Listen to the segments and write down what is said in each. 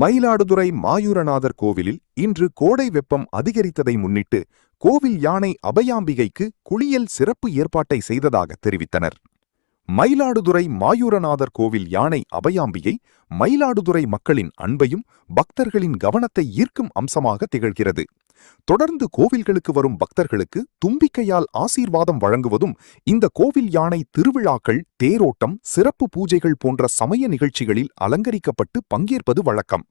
மயிலாடுதுறை மாயூரநாதர் கோவிலில் இன்று கோடை வெப்பம் அதிகரித்ததை முன்னிட்டு கோவில் யானை அபயாம்பிகைக்கு குளியல் சிறப்பு ஏற்பாட்டை செய்ததாக தெரிவித்தனர். மயிலாடுதுறை மாயூரநாதர் கோவில் யானை அபயாம்பிகை மயிலாடுதுறை மக்களின் அன்பையும் பக்தர்களின் கவனத்தை ஈர்க்கும் அம்சமாக திகழ்கிறது. தொடர்ந்து கோவில்களுக்கு வரும் பக்தர்களுக்கு தும்பிக்கையால் ஆசீர்வாதம் வழங்குவதும் இந்த கோவில் யானை திருவிழாக்கள், தேரோட்டம், சிறப்பு பூஜைகள் போன்ற சமய நிகழ்ச்சிகளில் அலங்கரிக்கப்பட்டு பங்கேற்பது வழக்கம்.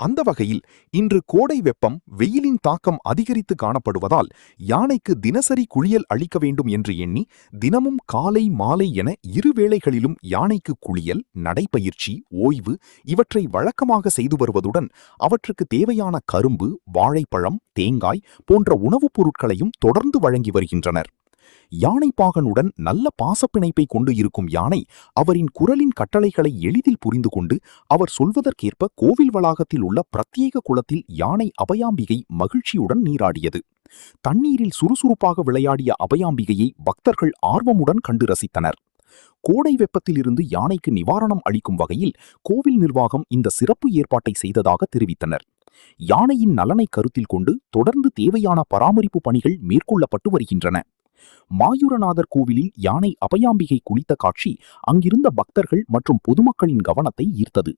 அந்த வகையில் இன்று கோடை வெப்பம், வெயிலின் தாக்கம் அதிகரித்து காணப்படுவதால் யானைக்கு தினசரி குளியல் அளிக்க வேண்டும் என்று எண்ணி தினமும் காலை மாலை என இரு வேளைகளிலும் யானைக்கு குளியல், நடைப்பயிற்சி, ஓய்வு இவற்றை வழக்கமாக செய்து வருவதுடன் அவற்றுக்கு தேவையான கரும்பு, வாழைப்பழம், தேங்காய் போன்ற உணவுப் பொருட்களையும் தொடர்ந்து வழங்கி வருகின்றனர். யானைப்பாகனுடன் நல்ல பாசப்பிணைப்பை கொண்டு இருக்கும் யானை அவரின் குரலின் கட்டளைகளை எளிதில் புரிந்து கொண்டு அவர் சொல்வதற்கேற்ப கோவில் வளாகத்தில் உள்ள பிரத்யேக குளத்தில் யானை அபயாம்பிகை மகிழ்ச்சியுடன் நீராடியது. தண்ணீரில் சுறுசுறுப்பாக விளையாடிய அபயாம்பிகையை பக்தர்கள் ஆர்வமுடன் கண்டு ரசித்தனர். கோடை வெப்பத்திலிருந்து யானைக்கு நிவாரணம் அளிக்கும் வகையில் கோவில் நிர்வாகம் இந்த சிறப்பு ஏற்பாட்டை செய்ததாக தெரிவித்தனர். யானையின் நலனை கருத்தில் கொண்டு தொடர்ந்து தேவையான பராமரிப்பு பணிகள் மேற்கொள்ளப்பட்டு வருகின்றன. மாயூரநாதர் கோவிலில் யானை அபயாம்பிகை குளித்த காட்சி அங்கிருந்த பக்தர்கள் மற்றும் பொதுமக்களின் கவனத்தை ஈர்த்தது.